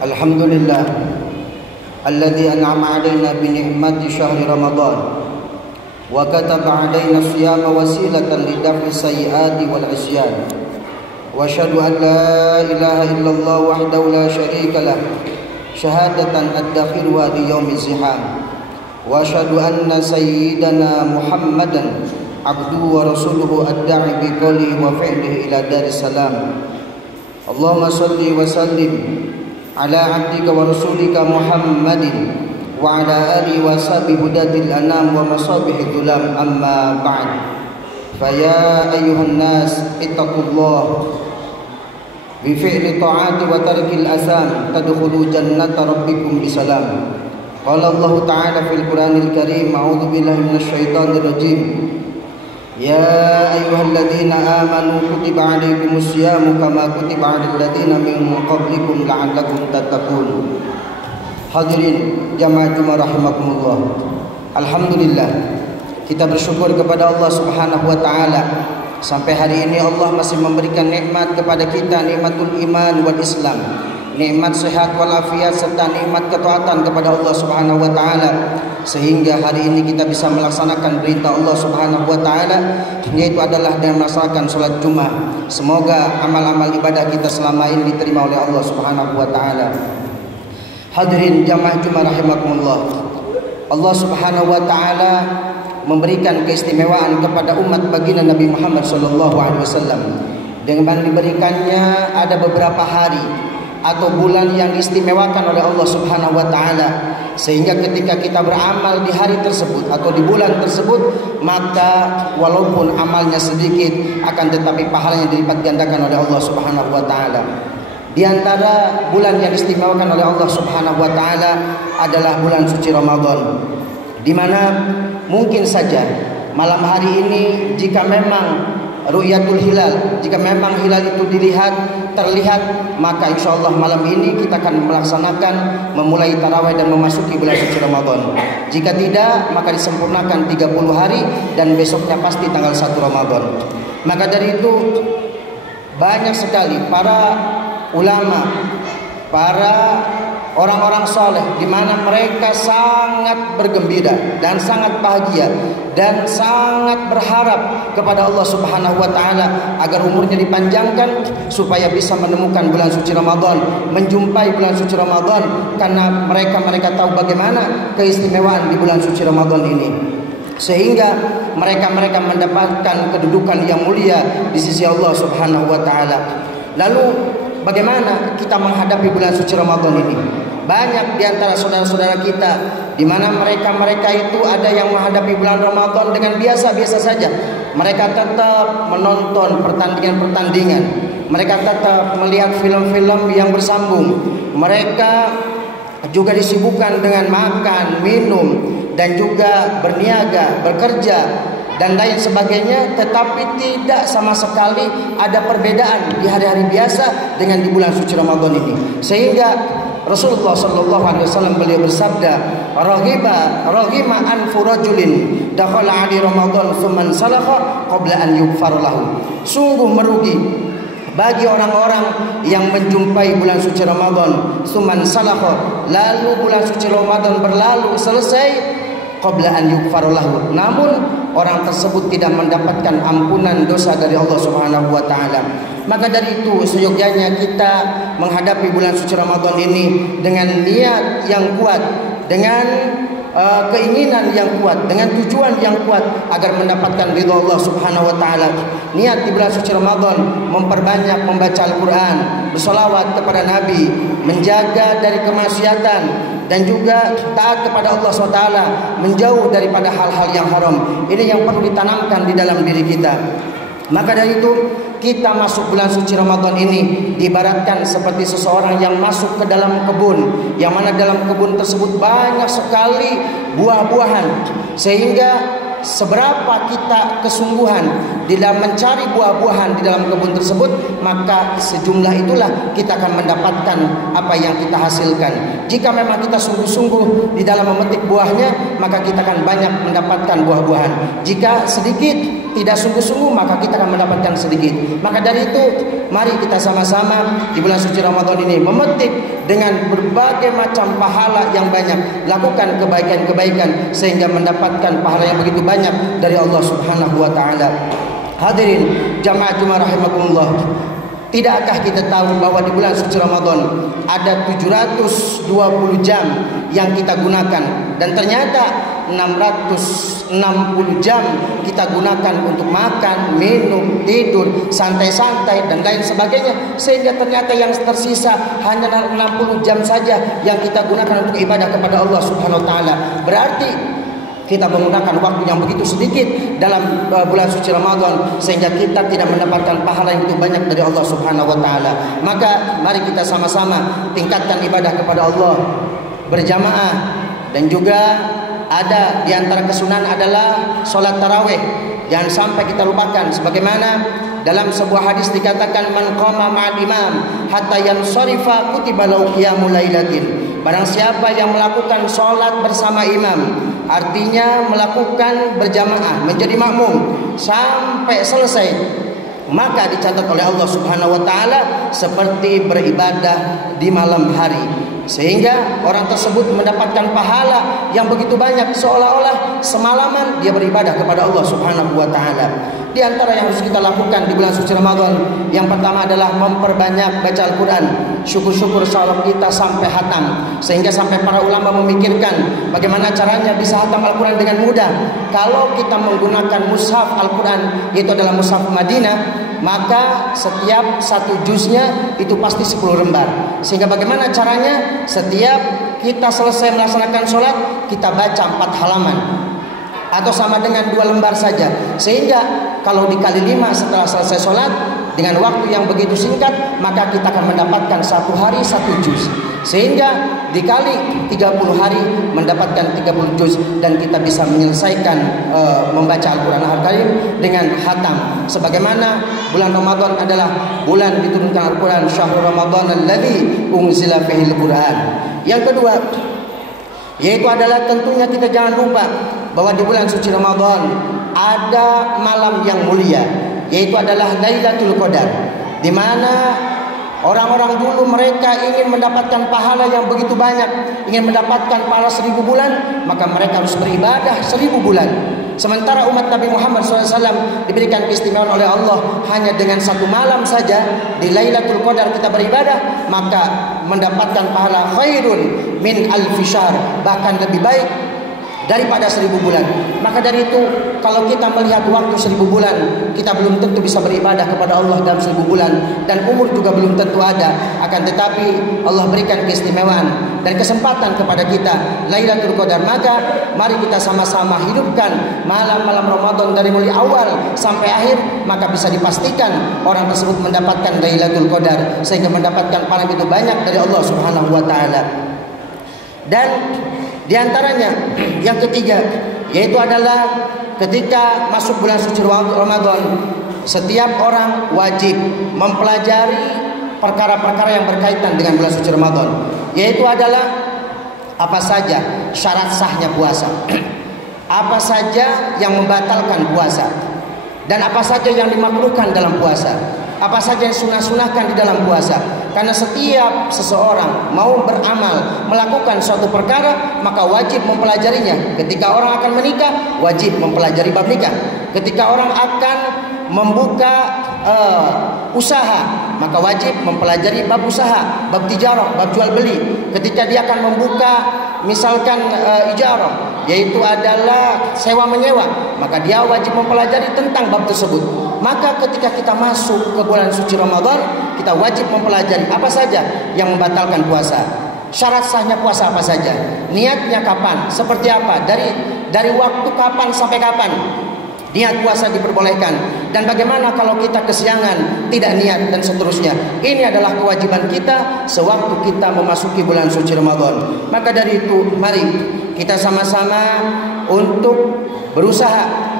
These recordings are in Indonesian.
الحمد لله الذي أنعم علينا بنعمة شهر رمضان وكتب علينا الصيام وسيلة لدفع السيئات والعصيان وأشهد أن لا إله إلا الله وحده لا شريك له شهادة أدخرها ليوم الزحام وأشهد أن سيدنا محمدا عبده ورسوله الداعي بقوله وفعله إلى دار السلام اللهم صل وسلم على عبدك ورسولك محمد وعلى آله وصحبه هداة الأنام ومصابيح الظلام أما بعد فيا أيها الناس اتقوا الله بفعل الطاعات وترك الآثام تدخلوا جنة ربكم بسلام قال الله تعالى في القرآن الكريم أعوذ بالله من الشيطان الرجيم يا أيها الذين آمنوا كتب عليكم الصيام كما كتب على الذين من قبلكم لعلكم تتقون. Hadirin jamaah Jumat rahimakumullah. Alhamdulillah kita bersyukur kepada Allah Subhanahu wa taala sampai hari ini Allah masih memberikan nikmat kepada kita, nikmatul iman wal Islam, nikmat sehat walafiat serta nikmat ketaatan kepada Allah Subhanahu wa taala sehingga hari ini kita bisa melaksanakan perintah Allah Subhanahu wa taala yaitu adalah dengan melaksanakan salat Jumat. Semoga amal-amal ibadah kita selama ini diterima oleh Allah Subhanahu wa taala. Hadirin jamaah Jumat rahimakumullah. Allah Subhanahu wa taala memberikan keistimewaan kepada umat baginda Nabi Muhammad sallallahu alaihi wasallam dengan diberikannya ada beberapa hari atau bulan yang diistimewakan oleh Allah Subhanahu wa taala sehingga ketika kita beramal di hari tersebut atau di bulan tersebut maka walaupun amalnya sedikit akan tetapi pahalanya dilipat gandakan oleh Allah Subhanahu wa taala. Di antara bulan yang diistimewakan oleh Allah Subhanahu wa taala adalah bulan suci Ramadan, di mana mungkin saja malam hari ini jika memang ru'yatul hilal, jika memang hilal itu terlihat, maka insya Allah malam ini kita akan melaksanakan memulai tarawih dan memasuki bulan suci Ramadan. Jika tidak, maka disempurnakan 30 hari dan besoknya pasti tanggal 1 Ramadan. Maka dari itu banyak sekali para ulama, para orang-orang soleh di mana mereka sangat bergembira dan sangat bahagia dan sangat berharap kepada Allah Subhanahu wa taala agar umurnya dipanjangkan supaya bisa menemukan bulan suci Ramadan, menjumpai bulan suci Ramadan karena mereka tahu bagaimana keistimewaan di bulan suci Ramadan ini sehingga mereka mendapatkan kedudukan yang mulia di sisi Allah Subhanahu wa taala. Lalu bagaimana kita menghadapi bulan suci Ramadan ini? Banyak di antara saudara-saudara kita di mana mereka itu ada yang menghadapi bulan Ramadan dengan biasa-biasa saja. Mereka tetap menonton pertandingan-pertandingan. Mereka tetap melihat film-film yang bersambung. Mereka juga disibukkan dengan makan, minum dan juga berniaga, bekerja dan lain sebagainya, tetapi tidak sama sekali ada perbedaan di hari-hari biasa dengan di bulan suci Ramadan ini. Sehingga Rasulullah sallallahu alaihi wasallam beliau bersabda, "Raghima anfu rajulin dakhala ali Ramadan tsumma salakha qabla an yughfar lahu." Sungguh merugi bagi orang-orang yang menjumpai bulan suci Ramadan tsumma salakha, lalu bulan suci Ramadan berlalu selesai qabla an yughfar lahu, namun orang tersebut tidak mendapatkan ampunan dosa dari Allah Subhanahu wa taala. Maka dari itu seyogyanya kita menghadapi bulan suci Ramadan ini dengan niat yang kuat, dengan keinginan yang kuat, dengan tujuan yang kuat agar mendapatkan ridha Allah Subhanahu wa taala. Niat di bulan suci Ramadan memperbanyak membaca Al-Qur'an, bersolawat kepada Nabi, menjaga dari kemaksiatan dan juga taat kepada Allah SWT, menjauh daripada hal-hal yang haram. Ini yang perlu ditanamkan di dalam diri kita. Maka dari itu kita masuk bulan suci Ramadan ini diibaratkan seperti seseorang yang masuk ke dalam kebun, yang mana dalam kebun tersebut banyak sekali buah-buahan, sehingga seberapa kita kesungguhan di dalam mencari buah-buahan di dalam kebun tersebut, maka sejumlah itulah kita akan mendapatkan apa yang kita hasilkan. Jika memang kita sungguh-sungguh di dalam memetik buahnya, maka kita akan banyak mendapatkan buah-buahan. Jika sedikit tidak sungguh-sungguh, maka kita akan mendapatkan sedikit. Maka dari itu mari kita sama-sama di bulan suci Ramadan ini memetik dengan berbagai macam pahala yang banyak, lakukan kebaikan-kebaikan sehingga mendapatkan pahala yang begitu banyak dari Allah Subhanahu wa taala. Hadirin jamaah Jumat rahimakumullah, tidakkah kita tahu bahwa di bulan suci Ramadan ada 720 jam yang kita gunakan, dan ternyata 660 jam kita gunakan untuk makan, minum, tidur, santai-santai dan lain sebagainya, sehingga ternyata yang tersisa hanya 60 jam saja yang kita gunakan untuk ibadah kepada Allah Subhanahu wa taala. Berarti kita menggunakan waktu yang begitu sedikit dalam bulan suci Ramadan sehingga kita tidak mendapatkan pahala yang begitu banyak dari Allah Subhanahu wa taala. Maka mari kita sama-sama tingkatkan ibadah kepada Allah berjamaah, dan juga ada di antara kesunahan adalah salat tarawih. Jangan sampai kita lupakan, sebagaimana dalam sebuah hadis dikatakan, man qama ma'al imam hatta yansarifa kutiba lahu qiyamul lailatin. Barang siapa yang melakukan salat bersama imam, artinya melakukan berjamaah, menjadi makmum sampai selesai, maka dicatat oleh Allah Subhanahu wa taala seperti beribadah di malam hari, sehingga orang tersebut mendapatkan pahala yang begitu banyak, seolah-olah semalaman dia beribadah kepada Allah Subhanahu wa taala. Di antara yang harus kita lakukan di bulan suci Ramadan, yang pertama adalah memperbanyak baca Al-Quran. Syukur-syukur salat kita sampai hatam, sehingga sampai para ulama memikirkan bagaimana caranya bisa hatam Al-Quran dengan mudah. Kalau kita menggunakan mushaf Al-Quran, itu adalah mushaf Madinah, maka setiap satu juznya itu pasti 10 lembar. Sehingga bagaimana caranya? Setiap kita selesai melaksanakan sholat, kita baca 4 halaman, atau sama dengan 2 lembar saja. Sehingga kalau dikali 5 setelah selesai sholat dengan waktu yang begitu singkat, maka kita akan mendapatkan 1 hari 1 juz. Sehingga dikali 30 hari mendapatkan 30 juz, dan kita bisa menyelesaikan membaca Al-Quran Al-Karim dengan khatam. Sebagaimana bulan Ramadan adalah bulan diturunkan Al-Quran, syahrul Ramadan alladzi unzila fihil Quran. Yang kedua, yaitu adalah tentunya kita jangan lupa bahwa di bulan suci Ramadan ada malam yang mulia, yaitu adalah Lailatul Qadar, di mana orang-orang dulu mereka ingin mendapatkan pahala yang begitu banyak, ingin mendapatkan pahala 1000 bulan, maka mereka harus beribadah 1000 bulan. Sementara umat Nabi Muhammad SAW diberikan keistimewaan oleh Allah hanya dengan 1 malam saja di Lailatul Qadar kita beribadah, maka mendapatkan pahala khairun min alfi syahr, bahkan lebih baik daripada 1000 bulan. Maka dari itu, kalau kita melihat waktu 1000 bulan, kita belum tentu bisa beribadah kepada Allah dalam 1000 bulan, dan umur juga belum tentu ada. Akan tetapi Allah berikan keistimewaan dan kesempatan kepada kita Lailatul Qadar. Maka mari kita sama-sama hidupkan malam-malam Ramadan dari mulai awal sampai akhir, maka bisa dipastikan orang tersebut mendapatkan Lailatul Qadar, sehingga mendapatkan pahala itu banyak dari Allah Subhanahu wa taala. Dan di antaranya yang ketiga, yaitu adalah ketika masuk bulan suci Ramadan, setiap orang wajib mempelajari perkara-perkara yang berkaitan dengan bulan suci Ramadan, yaitu adalah apa saja syarat sahnya puasa, apa saja yang membatalkan puasa, dan apa saja yang dimakruhkan dalam puasa, apa saja yang sunah-sunahkan di dalam puasa. Karena setiap seseorang mau beramal, melakukan suatu perkara, maka wajib mempelajarinya. Ketika orang akan menikah, wajib mempelajari bab nikah. Ketika orang akan membuka usaha, maka wajib mempelajari bab usaha, bab tijarah, bab jual beli. Ketika dia akan membuka misalkan ijarah, yaitu adalah sewa menyewa, maka dia wajib mempelajari tentang bab tersebut. Maka ketika kita masuk ke bulan suci Ramadan, kita wajib mempelajari apa saja yang membatalkan puasa, syarat sahnya puasa apa saja, niatnya kapan, seperti apa, dari waktu kapan sampai kapan niat puasa diperbolehkan, dan bagaimana kalau kita kesiangan, tidak niat, dan seterusnya. Ini adalah kewajiban kita sewaktu kita memasuki bulan suci Ramadan. Maka dari itu, mari kita sama-sama untuk berusaha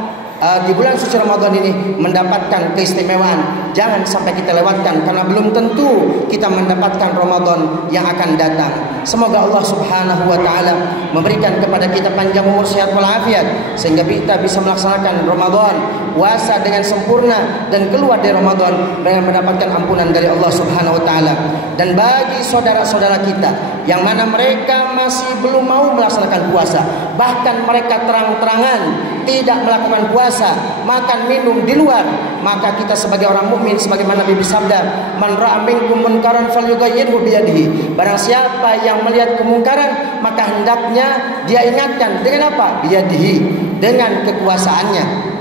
di bulan suci Ramadan ini mendapatkan keistimewaan. Jangan sampai kita lewatkan, karena belum tentu kita mendapatkan Ramadan yang akan datang. Semoga Allah Subhanahu wa taala memberikan kepada kita panjang umur, sehat walafiat, sehingga kita bisa melaksanakan Ramadan, puasa dengan sempurna, dan keluar dari Ramadan dengan mendapatkan ampunan dari Allah Subhanahu wa taala. Dan bagi saudara-saudara kita yang mana mereka masih belum mau melaksanakan puasa, bahkan mereka terang-terangan tidak melakukan puasa, makan minum di luar, maka kita sebagai orang mukmin sebagaimana Nabi bersabda, man ra'a minkum munkaran falyughayyirhu biyadihi. Barang siapa yang melihat kemungkaran, maka hendaknya dia ingatkan dengan apa? Biyadihi, dengan kekuasaannya.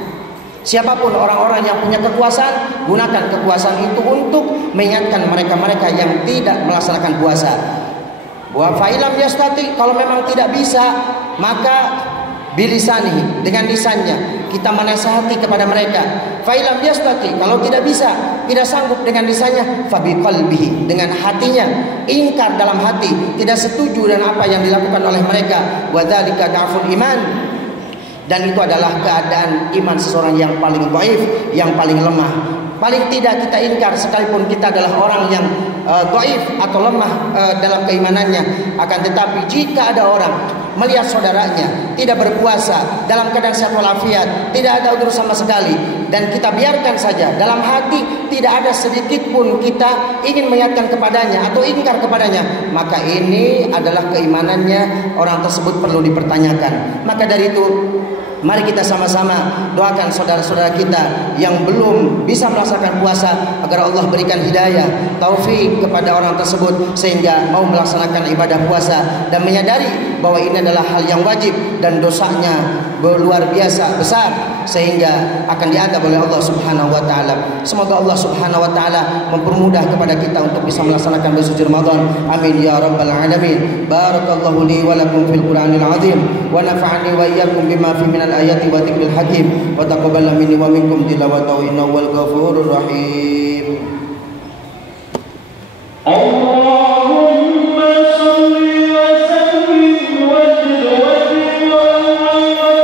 Siapapun orang-orang yang punya kekuasaan, gunakan kekuasaan itu untuk mengingatkan mereka-mereka yang tidak melaksanakan puasa. Wa fa'ilam yastati, kalau memang tidak bisa, maka bilisanihi, dengan lisannya kita menasihati kepada mereka. Fa'ilam yastati, kalau tidak bisa, tidak sanggup dengan lisannya, fabiqalbihi, dengan hatinya, ingkar dalam hati, tidak setuju dengan apa yang dilakukan oleh mereka. Wa dzalika da'ful iman, dan itu adalah keadaan iman seseorang yang paling dhaif, yang paling lemah. Paling tidak kita ingkar sekalipun kita adalah orang yang dhaif atau lemah dalam keimanannya. Akan tetapi jika ada orang melihat saudaranya tidak berpuasa dalam keadaan sehat walafiat, tidak ada udzur sama sekali, dan kita biarkan saja, dalam hati tidak ada sedikit pun kita ingin mengingatkan kepadanya atau ingkar kepadanya, maka ini adalah keimanannya, orang tersebut perlu dipertanyakan. Maka dari itu, mari kita sama-sama doakan saudara-saudara kita yang belum bisa melaksanakan puasa agar Allah berikan hidayah, taufik kepada orang tersebut sehingga mau melaksanakan ibadah puasa dan menyadari bahwa ini adalah hal yang wajib dan dosanya luar biasa besar sehingga akan diadab oleh Allah Subhanahu wa taala. Semoga Allah Subhanahu wa taala mempermudah kepada kita untuk bisa melaksanakan bulan suci Ramadan. Amin ya rabbal alamin. Barakallahu li wa lakum fil Qur'anil azim wa nafa'ani wa iyyakum bima fi minal ayati wa dzikril hakim wa taqabbal minni wa minkum tilawatahu innahu wal ghafurur rahim. Allahumma shalli wa sallim wa zid wa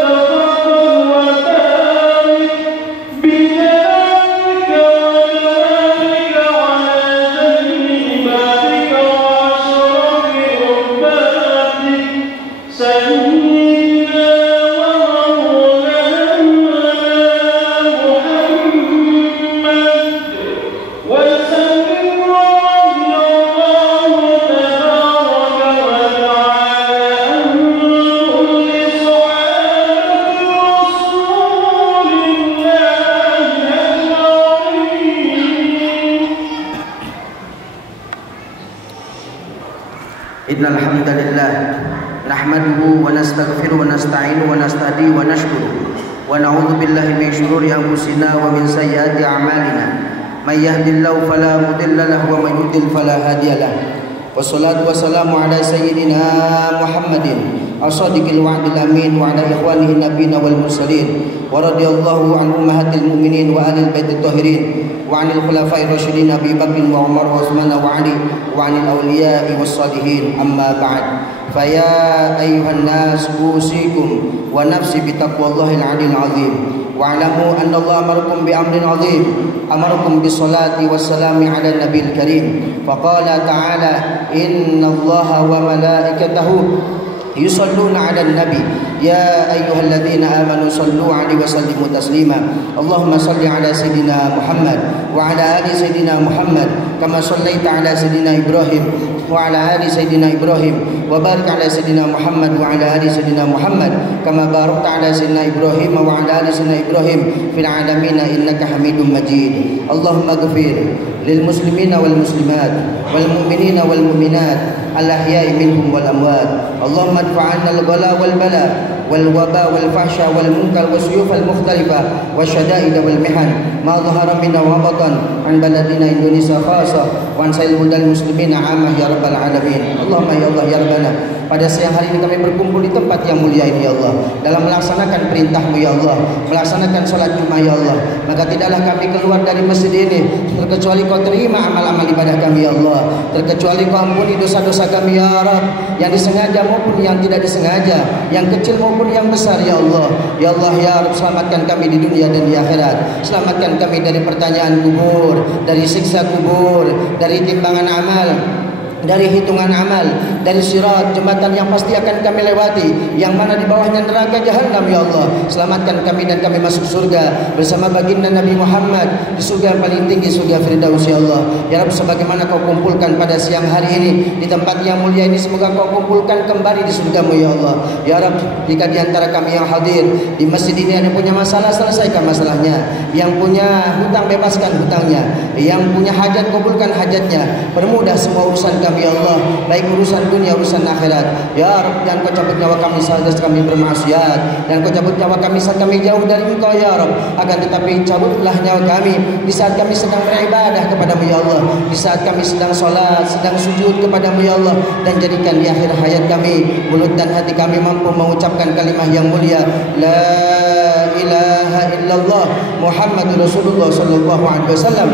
taqabbal wa barik bi jalika wa jalalika wa ala ibadika wa ashrafi ubadik sayyidina Innal hamdalillah nahmaduhu wa nastaghfiruhu wa nasta'inuhu wa nastahdihi wa nashkuruh wa na'udzu billahi min shururi anfusina wa min sayyiati a'malina. May yahdihillahu fala mudilla lahu wa may yudlil fala hadiya lahu. Wassalatu wassalamu ala sayyidina Muhammadin as-sadiqil wa'dil amin wa ala ikhwanihi nabiyina wal mursalin wa radiyallahu an ummahatil mu'minin wa alil baitit tahirin wa anil khulafa'ir rasyidin Abi Bakr wa Umar wa Utsman wa Ali wa anil awliya'i was salihin. Amma ba'd. Faya ayyuhan nas usikum wa nafsi bi taqwallahil 'alil 'azim wa 'alamu anna Allah amarakum bi amrin 'azim amarakum bis salati was salami 'ala nabiyil karim. Faqala ta'ala inna Allaha wa malaikatahu yusalluna 'alan nabi ya ayyuhalladzina amanu sallu 'alaihi wa sallimu taslima. Allahumma salli 'ala sayidina Muhammad wa 'ala ali sayidina Muhammad kama shallaita 'ala sayidina Ibrahim wa 'ala ali sayidina Ibrahim wa barik 'ala sayidina Muhammad wa 'ala ali sayidina Muhammad kama barakta 'ala sayidina Ibrahim wa 'ala ali sayidina Ibrahim fil 'alamin innaka Hamidum Majid. Allahumma ighfir lil muslimina wal muslimat wal mu'minina wal mu'minat al ahya'i minhum wal amwat. Allahumma adfa' 'anna al ghala wal bala wal waba wal fahsya wal munkar was suyuf al mukhtalifa wasyada'id wal mihan ma dhahara minna wa batan an baladina Indonesia khassa wa an sail budal muslimina 'amah ya rabbal alamin. Allahumma ya Allah ya rabbana, pada siang hari ini kami berkumpul di tempat yang mulia ini ya Allah, dalam melaksanakan perintah-Mu ya Allah, melaksanakan salat Jumat ya Allah. Maka tidaklah kami keluar dari masjid ini terkecuali Kau terima amal-amal ibadah kami ya Allah, terkecuali Kau ampuni dosa-dosa kami ya Rabb, yang disengaja maupun yang tidak disengaja, yang kecil maupun yang besar ya Allah. Ya Allah ya Rabb, selamatkan kami di dunia dan di akhirat. Selamatkan kami dari pertanyaan kubur, dari siksa kubur, dari timbangan amal, dari hitungan amal, dari sirat, jembatan yang pasti akan kami lewati, yang mana di bawahnya neraka Jahannam ya Allah. Selamatkan kami dan kami masuk surga bersama baginda Nabi Muhammad di surga yang paling tinggi, surga Firdaus ya Allah. Ya Rabb, sebagaimana kau kumpulkan pada siang hari ini di tempat yang mulia ini, semoga kau kumpulkan kembali di surgamu ya Allah. Ya Rabb, jika di antara kami yang hadir di masjid ini ada yang punya masalah, selesaikan masalahnya. Yang punya hutang, bebaskan hutangnya. Yang punya hajat, kabulkan hajatnya. Permudah semua urusan kami ya Allah, baik urusan dunia, urusan akhirat. Ya Rabb, dan kau cabut nyawa kami saat kami bermaksiat, dan kau cabut nyawa kami saat kami jauh dari Engkau ya Rabb. Akan tetapi cabutlah nyawa kami di saat kami sedang beribadah kepadamu ya Allah, di saat kami sedang solat, sedang sujud kepadamu ya Allah. Dan jadikan di akhir hayat kami, mulut dan hati kami mampu mengucapkan kalimah yang mulia, La ilaha illallah Muhammadur Rasulullah sallallahu alaihi wasallam,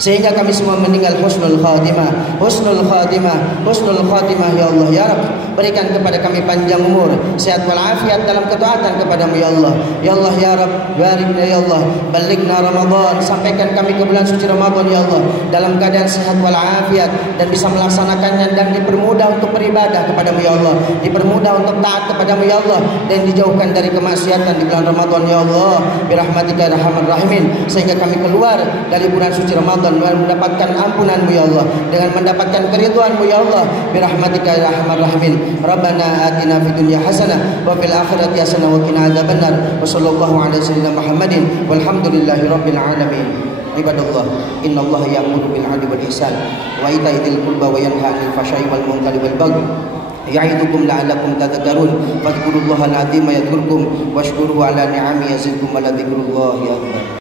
sehingga kami semua meninggal husnul khatimah, husnul khatimah, husnul khatimah ya Allah. Ya Rabb, berikan kepada kami panjang umur, sehat walafiat dalam ketaatan kepadamu ya Allah. Ya Allah ya Rabb, barik ya Allah, balighna Ramadan, sampaikan kami ke bulan suci Ramadan ya Allah dalam keadaan sehat walafiat dan bisa melaksanakannya, dan dipermudah untuk beribadah kepadamu ya Allah, dipermudah untuk taat kepadamu ya Allah, dan dijauhkan dari kemaksiatan di bulan Ramadan ya Allah, birahmatika ya arhamar rahimin, sehingga kami keluar dari bulan suci Ramadan dengan mendapatkan ampunanmu ya Allah, dengan mendapatkan keridhaanmu ya Allah, birahmatika ya arhamar rahimin. Rabbana atina fid dunya hasanah wa fil akhirati hasanah wa qina adzabannar. Wa sallallahu ala sayyidina Muhammadin walhamdulillahi rabbil alamin. Ibadallah, innallaha ya'muru bil 'adli wal ihsan wa ita'i dzil qurba wa yanha 'anil fahsya'i wal munkari wal baghi ya'idukum la'allakum tadhakkarun. Fadhkurullaha al-'azima yadhkurkum washkuruhu 'ala ni'amihi yazidkum wa la dzikrullahi akbar.